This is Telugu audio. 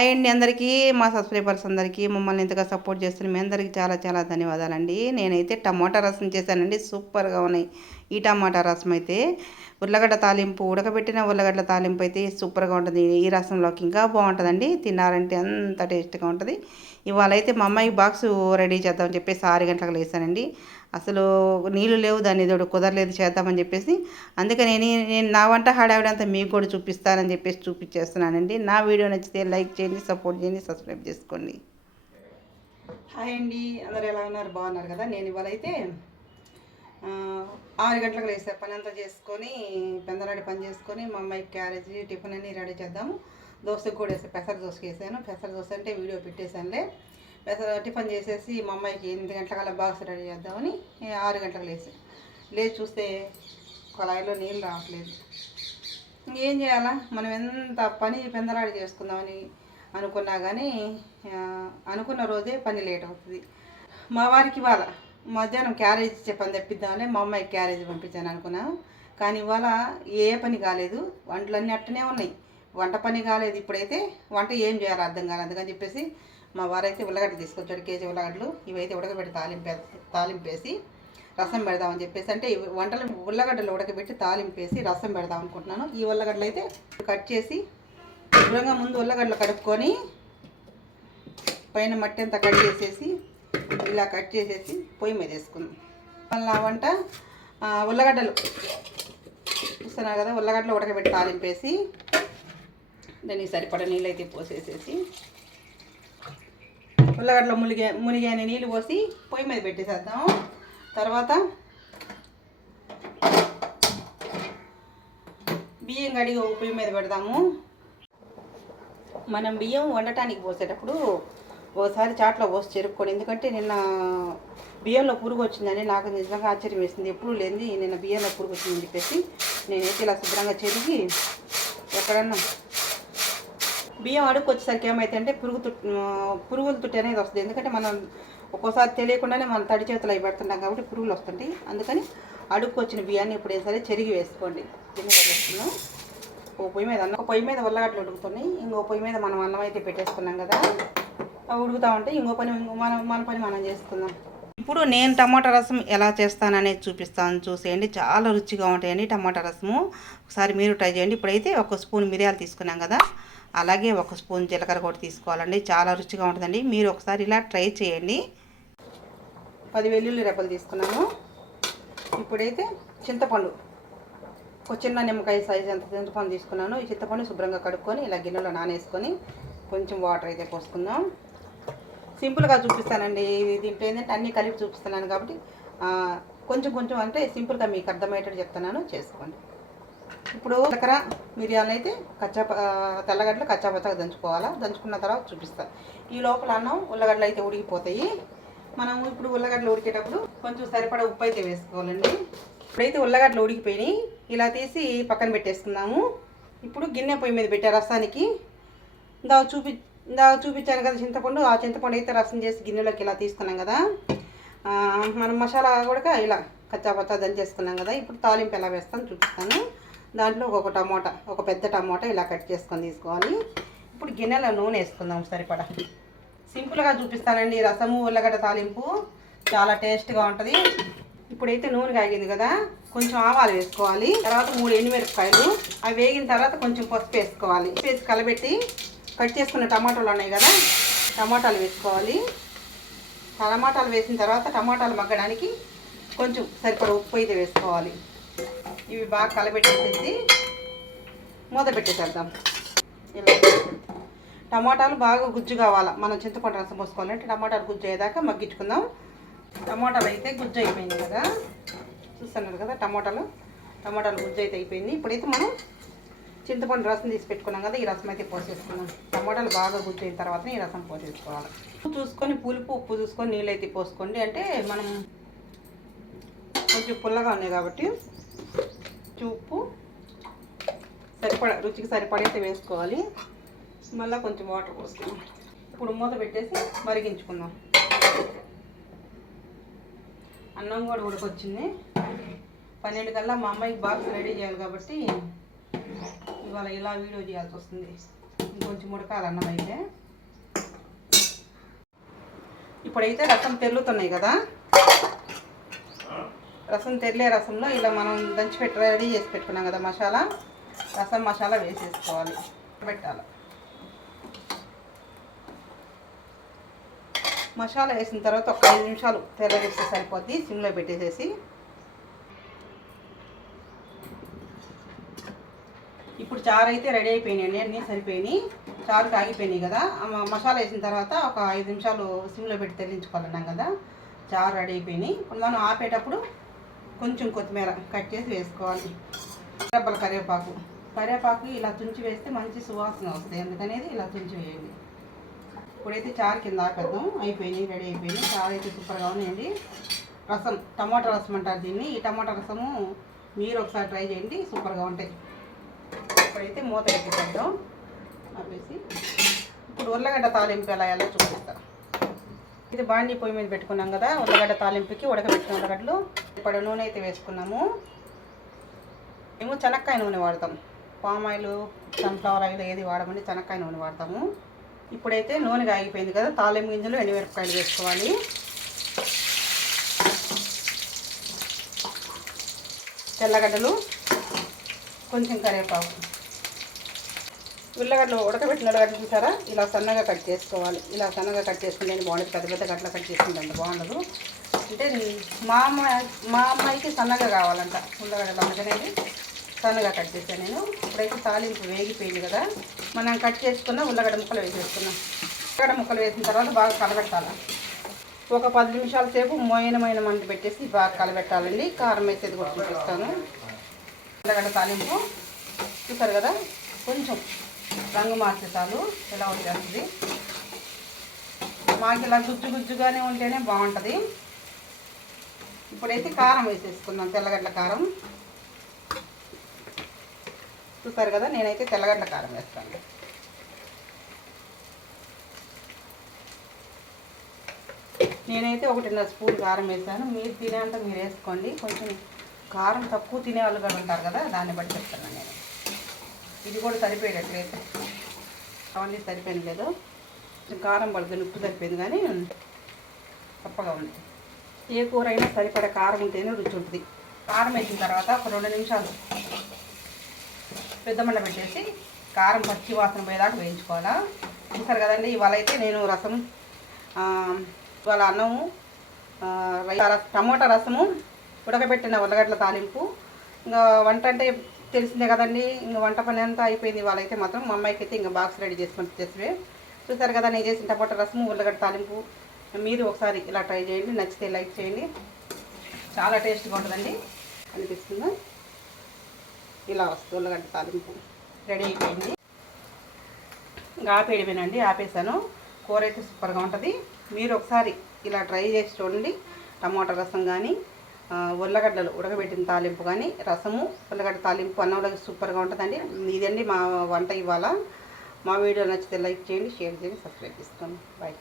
హాయ్ అండి అందరికీ మా సబ్స్క్రైబర్స్ అందరికీ మమ్మల్ని ఇంతగా సపోర్ట్ చేస్తున్న మీ అందరికీ చాలా చాలా ధన్యవాదాలండి. నేనైతే టమాటా రసం చేశానండి సూపర్గా ఉన్నాయి. ఈ టమాటా రసం అయితే ఉర్లగడ్డ తాలింపు ఉడకబెట్టిన ఉర్లగడ్డ తాలింపు అయితే సూపర్గా ఉంటుంది. ఈ రసంలోకి ఇంకా బాగుంటుందండి. తిన్నారంటే అంత టేస్ట్గా ఉంటుంది. ఇవాళ అయితే మా అమ్మాయి బాక్స్ రెడీ చేద్దామని చెప్పేసి ఆరు గంటలకు లేసానండి. అసలు నీళ్ళు లేవు దాన్ని ఏదో కుదరలేదు చేద్దామని చెప్పేసి. అందుకని నేను నేను నా వంట హడావిడంతా మీకు కూడా చూపిస్తానని చెప్పేసి చూపించేస్తున్నానండి. నా వీడియో నచ్చితే లైక్ చేయండి సపోర్ట్ చేయండి సబ్స్క్రైబ్ చేసుకోండి. హాయ్ అండి. అందరు ఎలా ఉన్నారు? బాగున్నారు కదా? నేను ఇవాళ అయితే ఆరు గంటలకు లేసా పని అంతా చేసుకొని పెందలాడి పని చేసుకొని మా అమ్మాయికి క్యారేజ్ టిఫిన్ అన్ని రెడీ చేద్దాము. దోశకు కూడా వేసాను పెసర దోశకి వేసాను. పెసర దోశ అంటే వీడియో పెట్టేశానులే. టిఫిన్ చేసేసి మా అమ్మాయికి ఎనిమిది గంటలకల్లా బాక్స్ రెడీ చేద్దామని ఆరు గంటలకు లేచి. లేచి చూస్తే కొలాయిలో నీళ్ళు రావట్లేదు. ఇంకేం చేయాలా? మనం ఎంత పని పెందలాడి చేసుకుందామని అనుకున్నా కానీ అనుకున్న రోజే పని లేట్ అవుతుంది. మా వారికి ఇవాళ మధ్యాహ్నం క్యారేజ్ ఇచ్చే పని తెప్పిద్దామని మా అమ్మాయికి క్యారేజ్ పంపించాను అనుకున్నాను కానీ ఇవాళ ఏ పని కాలేదు వంటలన్నీ అట్టనే ఉన్నాయి. వంట పని కాలేదు ఇప్పుడైతే వంట ఏం చేయాలో అర్థం కాలేదు అందుకని చెప్పేసి మా వారైతే ఉల్లగడ్డ తీసుకొచ్చాడు కేజీ ఉల్లగడ్డలు. ఇవైతే ఉడకబెట్టి తాలింపే తాలింపేసి రసం పెడదామని చెప్పేసి అంటే వంటలు ఉల్లగడ్డలు ఉడకబెట్టి తాలింపేసి రసం పెడదాం అనుకుంటున్నాను. ఈ ఉల్లగడ్డలు అయితే కట్ చేసి శుభ్రంగా ముందు ఉల్లగడ్డలు కడుక్కొని పైన మట్టి అంతా కట్ చేసేసి ఇలా కట్ చేసేసి పొయ్యి మీద వేసుకుందాం. మళ్ళీ ఆ వంట ఉల్లగడ్డలు. చూస్తున్నారు కదా ఉల్లగడ్డలు ఉడకబెట్టి తాలింపేసి దానికి సరిపడ నీళ్ళు అయితే పోసేసేసి ఉల్లగడ్డలో మునిగే మునిగాని నీళ్ళు పోసి పొయ్యి మీద పెట్టేసేద్దాం తర్వాత బియ్యం కడిగి ఒక పొయ్యి మీద పెడదాము. మనం బియ్యం వండటానికి పోసేటప్పుడు ఓసారి చాట్లో పోసి చెరుక్కోండి ఎందుకంటే నిన్న బియ్యంలో పురుగు వచ్చిందని నాకు నిజంగా ఆశ్చర్యం వేసింది. ఎప్పుడు లేని నిన్న బియ్యంలో పురుగు వచ్చిందని చెప్పేసి నేనైతే ఇలా శుభ్రంగా చెరిగి ఎక్కడన్నా బియ్యం అడుగు వచ్చేసరికి ఏమైతే అంటే పురుగు తుట్ పురుగుల తుట్టి అనేది వస్తుంది. ఎందుకంటే మనం ఒక్కోసారి తెలియకుండానే మనం తడి చేతులు అవి పెడుతున్నాం కాబట్టి పురుగులు వస్తుంటాయి. అందుకని అడుగు వచ్చిన బియ్యాన్ని ఇప్పుడు సరే చెరిగి వేసుకోండి. గిన్నెలో వేసుకున్నాం ఓ పొయ్యి మీద అన్నం ఒక పొయ్యి మీద ఉల్లగడ్డలు ఉడుకుతున్నాయి. ఇంకో పొయ్యి మీద మనం అన్నం అయితే పెట్టేసుకున్నాం కదా. అవి ఉడుకుతా ఉంటే ఇంకో పని ఇంకో మన మన పని మనం చేసుకుందాం. ఇప్పుడు నేను టమాటా రసం ఎలా చేస్తాననేది చూపిస్తాను. చూసేయండి. చాలా రుచిగా ఉంటాయండి టమాటా రసము. ఒకసారి మీరు ట్రై చేయండి. ఇప్పుడైతే ఒక స్పూన్ మిరియాలు తీసుకున్నాం కదా. అలాగే ఒక స్పూన్ జీలకర్ర కూడా తీసుకోవాలండి. చాలా రుచిగా ఉంటుందండి. మీరు ఒకసారి ఇలా ట్రై చేయండి. పది వెల్లుల్లి రెబ్బలు తీసుకున్నాము ఇప్పుడైతే చింతపండు. ఒక చిన్న నిమ్మకాయ సైజ్ అంత చింతపండు తీసుకున్నాను. ఈ చింతపండు శుభ్రంగా కడుక్కొని ఇలా గిన్నెలో నానేసుకొని కొంచెం వాటర్ అయితే పోసుకుందాం. సింపుల్గా చూపిస్తానండి. దీంట్లో ఏంటంటే అన్నీ కలిపి చూపిస్తున్నాను కాబట్టి కొంచెం కొంచెం అంటే సింపుల్గా మీకు అర్థమయ్యేటట్టు చెప్తున్నాను. చేసుకోండి. ఇప్పుడు చక్కెర మిరియాలు అయితే కచ్చా తెల్లగడ్డలు కచ్చాపచ్చగా దంచుకోవాలా? దంచుకున్న తర్వాత చూపిస్తాను ఈ లోపల అన్నం ఉల్లగడ్డలు అయితే ఉడికిపోతాయి. మనం ఇప్పుడు ఉల్లగడ్డలు ఉడికేటప్పుడు కొంచెం సరిపడా ఉప్పు అయితే వేసుకోవాలండి. ఇప్పుడైతే ఉల్లగడ్డలు ఉడికిపోయినాయి. ఇలా తీసి పక్కన పెట్టేసుకుందాము. ఇప్పుడు గిన్నె పొయ్యి మీద పెట్టే రసానికి ఇందా చూపి ఇందా చూపించాను కదా చింతపండు. ఆ చింతపండు అయితే రసం చేసి గిన్నెలోకి ఇలా తీసుకున్నాం కదా. మనం మసాలా కూడా ఇలా కచ్చాపచ్చా దంచేసుకున్నాం కదా. ఇప్పుడు తాలింపు ఎలా వేస్తాను చూపిస్తాను. దాంట్లో ఒక టమోటా ఒక పెద్ద టమోటా ఇలా కట్ చేసుకొని తీసుకోవాలి. ఇప్పుడు గిన్నెలో నూనె వేసుకుందాం సరిపడా. సింపుల్గా చూపిస్తానండి రసము ఉల్లగడ్డ తాలింపు. చాలా టేస్ట్గా ఉంటుంది. ఇప్పుడైతే నూనె కాగింది కదా కొంచెం ఆవాలు వేసుకోవాలి. తర్వాత మూడు ఎండుమిరపకాయలు. అవి వేగిన తర్వాత కొంచెం పసుపు వేసుకోవాలి. వేసి కలబెట్టి కట్ చేసుకున్న టమాటాలు ఉన్నాయి కదా టమాటాలు వేసుకోవాలి. టమాటాలు వేసిన తర్వాత టమాటాలు మగ్గడానికి కొంచెం సరిపడ ఉప్పు అయితే వేసుకోవాలి. ఇవి బాగా కలబెట్టేసేసి మూత పెట్టేసేద్దాం. ఇలా. టమాటాలు బాగా గుజ్జు కావాలా? మనం చింతపండు రసం పోసుకోవాలంటే టమాటాలు గుజ్జు అయ్యేదాకా మగ్గించుకుందాం. టమాటాలు అయితే గుజ్జు అయిపోయింది కదా. చూస్తున్నారు కదా టమాటాలు? టమాటాలు గుజ్జు అయితే అయిపోయింది ఇప్పుడైతే మనం చింతపండు రసం తీసి పెట్టుకున్నాం కదా ఈ రసం అయితే పోసేసుకున్నాం. టమాటాలు బాగా గుర్తిన తర్వాత ఈ రసం పోసేసుకోవాలి. చూసుకొని పులుపు ఉప్పు చూసుకొని నీళ్ళు అయితే పోసుకోండి. అంటే మనం కొంచెం పుల్లగా ఉన్నాయి కాబట్టి ఉప్పు సరిపడ రుచికి సరిపడైతే వేసుకోవాలి. మళ్ళీ కొంచెం వాటర్ పోసుకుందాం. ఇప్పుడు మూత పెట్టేసి మరిగించుకుందాం. అన్నం కూడా ఉడకొచ్చింది. పన్నెండు కల్లా మా అమ్మాయికి బాక్స్ రెడీ చేయాలి కాబట్టి ఇవాళ ఇలా వీడియో చేయాల్సి వస్తుంది. ఇంకొంచెం ఉడకాలి అయితే ఇప్పుడైతే రసం తెల్లుతున్నాయి కదా? రసం తెల్లే రసంలో ఇలా మనం దంచి పెట్టి రెడీ చేసి పెట్టుకున్నాం కదా మసాలా? రసం మసాలా వేసేసుకోవాలి. పెట్టాలి. మసాలా వేసిన తర్వాత ఒక ఐదు నిమిషాలు తెల్లగేస్తే సరిపోద్ది. సిమ్లో పెట్టేసేసి ఇప్పుడు చారు అయితే రెడీ అయిపోయినాయి అన్నీ సరిపోయినాయి. చారు కాగిపోయినాయి కదా. మసాలా వేసిన తర్వాత ఒక ఐదు నిమిషాలు సిమ్లో పెట్టి తెల్లించుకోవాలన్నాం కదా. చారు రెడీ అయిపోయినాయి. ఇప్పుడు మనం ఆపేటప్పుడు కొంచెం కొత్తిమీర కట్ చేసి వేసుకోవాలి. డబ్బల కరివేపాకు. కరివేపాకు ఇలా తుంచి వేస్తే మంచి సువాసన వస్తుంది. అందుకనేది ఇలా తుంచి వేయండి. ఇప్పుడైతే చారు కింద ఆపేద్దాం. అయిపోయినాయి రెడీ అయిపోయినాయి. చారు అయితే సూపర్గా ఉన్నాయండి. రసం టమాటా రసం అంటారు దీన్ని. ఈ టమాటా రసము మీరు ఒకసారి ట్రై చేయండి. సూపర్గా ఉంటాయి. ఇప్పుడైతే మూత పెట్టేద్దాం. ఆపేసి ఇప్పుడు ఉర్లగడ్డ తాలింపు ఎలా ఎలా చూపిస్తాను ఇది బాండీ పొయ్యి మీద పెట్టుకున్నాం కదా ఉల్లగడ్డ తాలింపుకి ఉడకబెట్టిన ఉల్లగడ్డలు. ఇప్పుడు నూనె అయితే వేసుకున్నాము. మేము చెనక్కాయ నూనె వాడతాం. పామ్ ఆయిల్ సన్ఫ్లవర్ ఆయిల్ ఏది వాడమని చెనక్కాయ నూనె వాడతాము. ఇప్పుడైతే నూనె ఆగిపోయింది కదా తాలింపు గింజలు ఎండుమిరపకాయలు వేసుకోవాలి. తెల్లగడ్డలు కొంచెం కరివేపాకు. ఉల్లగడ్డలు ఉడకబెట్టిన ఉల్లగడ్డలు చూసారా? ఇలా సన్నగా కట్ చేసుకోవాలి. ఇలా సన్నగా కట్ చేసుకుంటే బాగుండదు. పెద్ద పెద్ద గట్ల కట్ చేసుకుంటే బాగుండదు. అంటే మా అమ్మ మా అమ్మాయికి సన్నగా కావాలంట. ఉల్లగడ్డలు అందుకనేది సన్నగా కట్ చేశాను నేను. ఇప్పుడైతే తాలింపు వేగిపోయింది కదా. మనం కట్ చేసుకున్న ఉల్లగడ్డ ముక్కలు వేసేసుకున్నాం ఉల్లగడ్డ ముక్కలు వేసిన తర్వాత బాగా కలబెట్టాలి? ఒక పది నిమిషాల సేపు మోయనమైన మంట పెట్టేసి బాగా కలబెట్టాలండి. కారం వేసేది కూడా చూపిస్తాను. ఉల్లగడ్డ తాలింపు చూసారు కదా? కొంచెం రంగు మార్చే చాలు ఇలా వచ్చేస్తుంది? మాకు ఇలా గుజ్జు గుజ్జుగానే ఉంటేనే బాగుంటుంది. ఇప్పుడైతే కారం వేసేసుకుందాం తెల్లగడ్డ కారం. చూసారు కదా నేనైతే తెల్లగడ్డ కారం వేస్తాను. నేనైతే ఒకటిన్నర స్పూన్ కారం వేసాను. మీరు తినేంత మీరు వేసుకోండి. కొంచెం కారం తక్కువ తినే వాళ్ళు కూడా ఉంటారు కదా దాన్ని బట్టి చెప్తాను నేను. ఇది కూడా సరిపోయేటట్లయితే. అవన్నీ సరిపోయిన లేదు. కారం పడుతుంది ఉప్పు సరిపోయింది కానీ తప్పగా ఉంది. ఏ కూర అయినా సరిపడే కారం ఉంటేనే రుచి ఉంటుంది. కారం వేసిన తర్వాత ఒక రెండు నిమిషాలు పెద్ద మండ పెట్టేసి కారం పచ్చి వాసన పోయేదాకా వేయించుకోవాలా. చూసారు కదండి ఇవాళ అయితే నేను రసం ఇవాళ అన్నము టమోటా రసము ఉడకబెట్టిన ఉల్లగడ్డల తాలింపు ఇంకా వంట అంటే తెలిసిందే కదండి ఇంకా వంట పని అంతా అయిపోయింది. వాళ్ళైతే మాత్రం మా అమ్మాయికి అయితే ఇంకా బాక్స్ రెడీ చేసి పంపించేసివే. చూసారు కదా నేను చేసిన టమాటా రసము ఉల్లగడ్డ తాలింపు మీరు ఒకసారి ఇలా ట్రై చేయండి. నచ్చితే లైక్ చేయండి. చాలా టేస్ట్గా ఉంటుందండి అనిపిస్తుందా. ఇలా వస్తుంది ఉల్లగడ్డ తాలింపు. రెడీ అయిపోయింది. ఇంకా ఆపేయడమేనండి ఆపేసాను కూర అయితే సూపర్గా ఉంటుంది. మీరు ఒకసారి ఇలా ట్రై చేసి చూడండి. టమాటా రసం కానీ ఉర్లగడ్డలు ఉల్లగడ్డలు ఉడకబెట్టిన తాలింపు కానీ రసము ఉల్లగడ్డ తాలింపు అన్నంలోకి సూపర్గా ఉంటుందండి. ఇదండి మా వంట ఇవాళ. మా వీడియో నచ్చితే లైక్ చేయండి షేర్ చేయండి సబ్స్క్రైబ్ చేసుకోండి. బాయ్